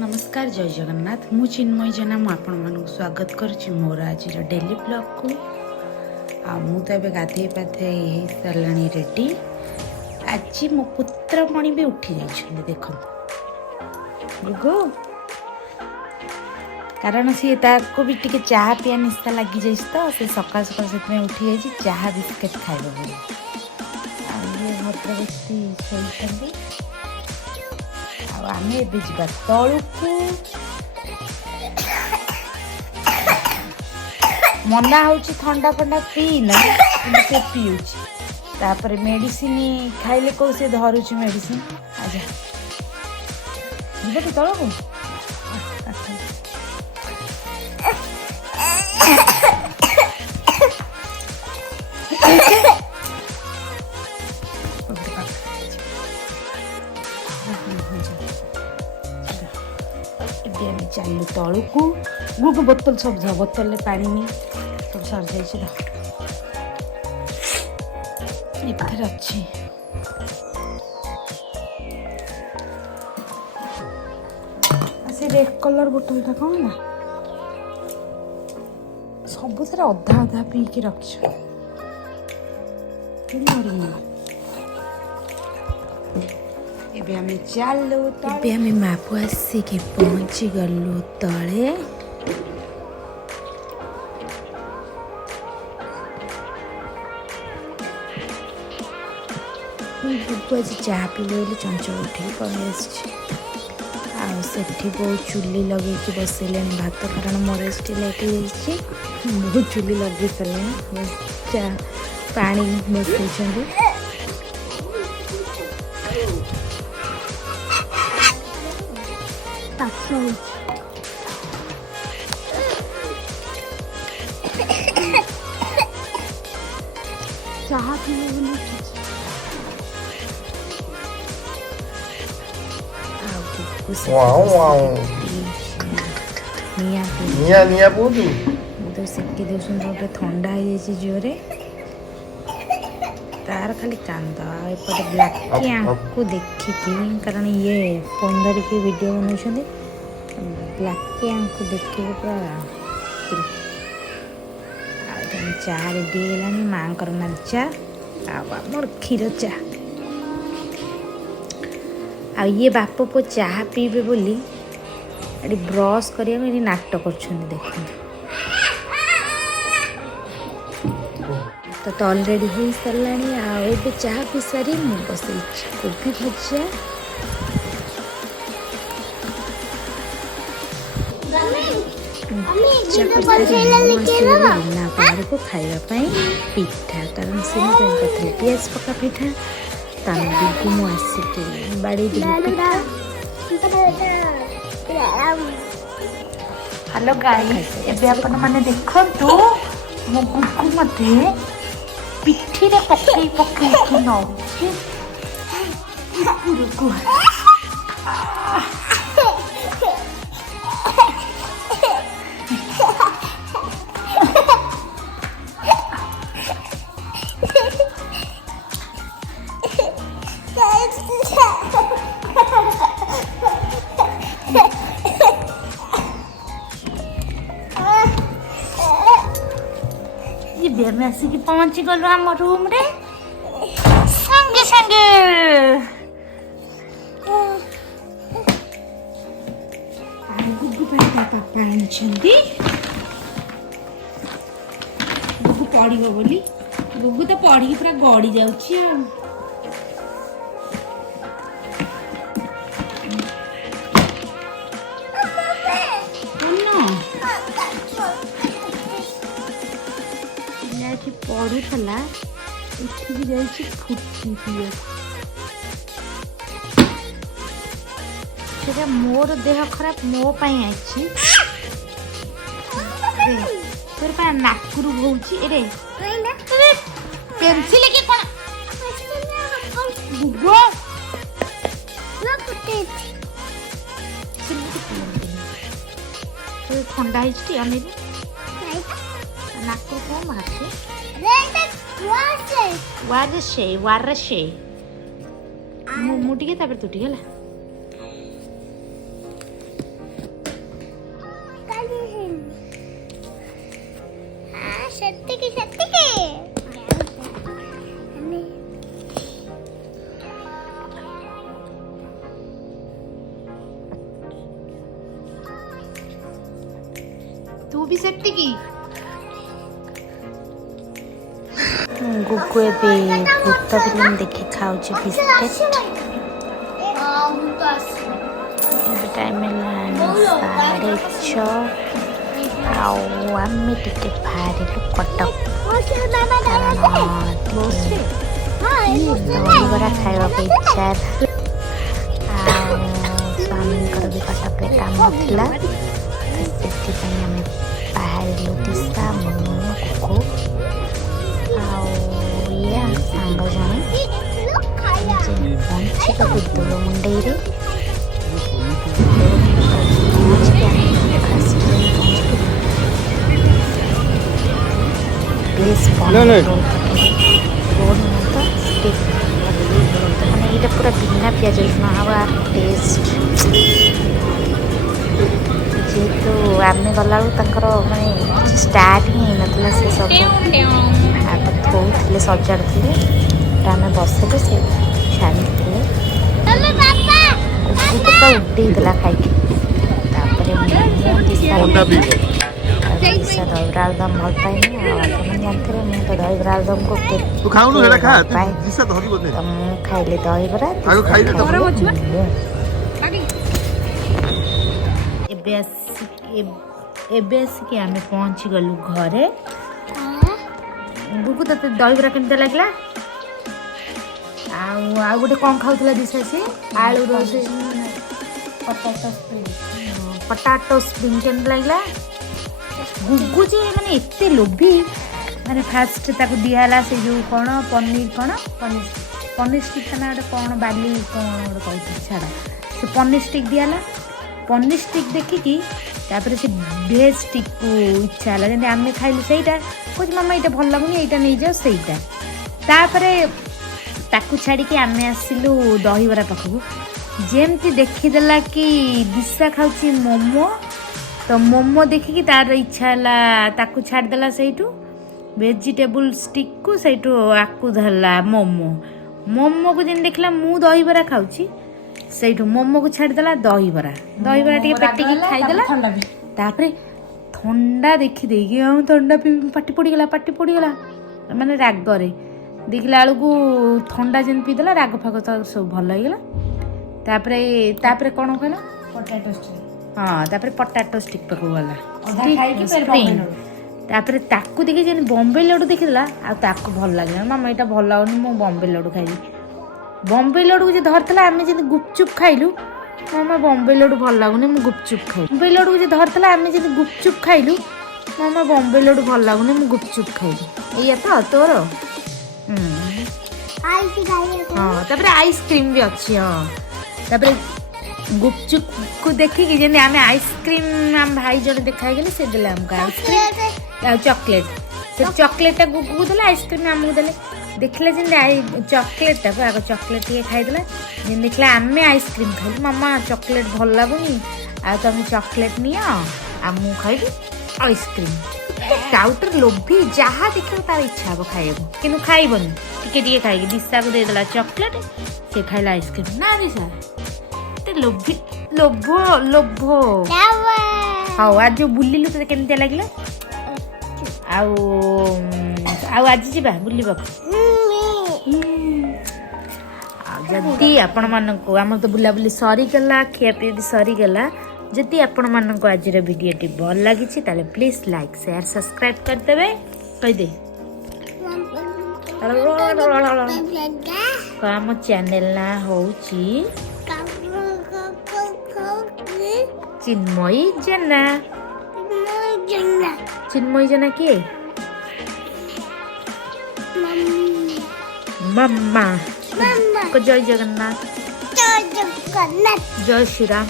नमस्कार जय जगन्नाथ मु चिन्मय जेना आपण मानक स्वागत करुच्ची मोर आज डेली ब्लॉग को मु तो एबे गाधे पाधे हो सारे रेडी। आज मो पुत्रमणि भी उठी जाइछले देखो गुगु कारण सी ताको भी टिके चाह पिया निशा लगी जाइछ तो से सकाल सकाल से उठी जाइछ चाह बिस्किट खाइबो बोली ये भद्र व्यक्ति सोइछन्ती आमे ए जा तलू मना हो ठंडा फंडा पीना से पीऊपर मेडिसिन खाइले कौ से धरुची मेडिसिन आजा जी तलू चलू तलू को गुगु बोतल सब जा बोतल पानी नहीं सब सर जाइए अच्छी से रेड कलर बोतल टा कौन ना सब अधा अधा पी के रख चलू मापू आसिक पहुँची गलु तले आज चाह पीले चंचल उठे पड़े आठी बहुत चुली लगे बसैले भात कारण मोर लेट बहुत चुली लगे सारे चाह पानी बसई चाह पीले तो सिक्की दे ठंडा हो जोरे तार खाली कांद एपटे ब्लाकी को देखिकी कारण ये फोन धरिकी वीडियो बनाऊँ ब्लाकी को देखिए पूरा चाह रेडी है माँ नाल चाह मोर क्षीर चाह आ ये बाप पो चाह पीबे बोली ये ब्रश करिया मेरी नाटक कर देख तो ऑलरेडी हो सारे आए चाह पी सारी मुझे बसई कोबी भजा बाहर को खावाई पिठा कारण से पियाज पका पिठा ताकू मु आसिक बाड़ी हेलो गाइस एबे अपन माने देखंतु मो गुगु मते पिठी रे पकई पकई कि नौ गुगु मैं आसिक पहुंची गलु आम रूम रे संगे संगे गुगु पापा आनी गुगु पढ़ बोली गुगु तो पढ़ी पूरा गड़ी जाऊँगी पढ़ुला उठिकी जाइए फुटी पिए मोर देह खराब मो पाई आई तोर पा नाकुरु होउची एरे पेंसिल के कोन गुगो ना फुटे तो ठंडा हिचटी अने नाकुरु को मारछे वारशे मुटिके तापर तुटी गला मुवी सेटिकी गुगु ए भूत फिल्म देखी खाऊची बिस्किट टाइम साढ़े 6 आम टिके बाहर कटक दहीबरा खावा इच्छा स्वामी भी कटक काम था से बाहर दिशा मुझको ये सांग जन पंचिका बुद्धर मुंडे पूरा बिना प्याज रसुण हवा टेस्ट जेहेतु आम गला माने स्टार्ट ही नाला से सब थोड़े सजाड़े आम बसले से छाड़ी उड़ेला खाई दिशा दहीबरा आलुदम भल पाए जानते मुझे तो दहीबरा आलुदम को खाइले दहीबरा आसिक आम पहुँची गलु घरे बुकु तो दहीबरा केमती लगला आ गोटे कौन खाऊला दिशा सी आलू रोसे पटाटो स्प्रिंग केमती लगला गुगु जे माने एते लोभी माने फास्ट ताको दियाला से जो कोन पनीर पनीर स्टिक ना गोटे कौन बाली कौन गोटे कहती छाड़ा से पनीर स्टिक दियाला पनीर स्टिक देखिकी तापर से भेज स्टिक को इच्छा है जमी आम खाइलु से कह मामा यहाँ भल लगुनि यहाँ नहीं जाओ सहीटा तापरे ताकू छाड़ी आम आसिलु दहीबरा पाखक जेमती देखीदेला कि दिशा खाऊची मोमो तो मोमो देखिकी तार इच्छा है ताकू छाड़देला से वेजिटेबल स्टिक को सहीठू आकू धरला मोमो को जेन देखला मु दहीबरा खाऊची सहीठू मोमो को छाड़देला दहीबरा टे पेटिकी खाईदेला तापरे थंडा देखी देगी थंडा पाटी पड़गला माने रागरे देखला बेलू थंडा जेन पीदेला राग फाग तो सब भल होगा तापरे कौन कहला पोटैटो स्टिक हाँ तापरे पोटैटो स्टिक पाक गला तापरे ताकू देखी जेन बॉम्बे लड्डू देखीला आ ताकू भल लगे मामा यहाँ भल लगुनि मु बॉम्बे लड्डू खाइली बॉम्बे लड्डू जो धरला आम जी गुपचुप खाइलु मामा बॉम्बे लड्डू भल लगुनि मु गुपचुप खाई बॉम्बे लड्डू जो धरला आम जी गुपचुप खाइलु मामा बॉम्बे लड्डू भल लगुनि मु गुपचुप खाइली ये तो तोर हाँ तापरे आइसक्रीम भी अच्छी हाँ तापरे गुपचुप को देखिकी जमी आम आइसक्रीम आम भाई जन देखा गले से देले हमको आइसक्रीम चॉकलेट से चॉकलेट गुगु देले आइसक्रीम आमको देले देखला जमी चॉकलेट को आग चॉकलेट टे खाईदेला जेन देखला आम आइसक्रीम खाई मामा चॉकलेट भल लगुनि आ तुम चॉकलेट नियो आ मु खाइबी आइसक्रीम टाउटर लोभी जहाँ देख तार इच्छा हम खाइब कि खाइबनी टिके खाई दिशा को देदेला चॉकलेट से खाइला आइसक्रीम ना दिशा लोभी लोभ हाँ आज जो बुलिलु तो केमती लगे आज जा बुलवा जदि आपण मानक आम तो बुलाबुली सरीगला खियापी सरीगला जदि आपण मानक आज भिडियोटी भल लगी प्लीज लाइक शेयर सब्सक्राइब करदे कहीदे आम चैनल ना होची चिन्मयी जेना चिन्मयी जेना किए मम्मा को जय जगन्नाथ जय श्री राम।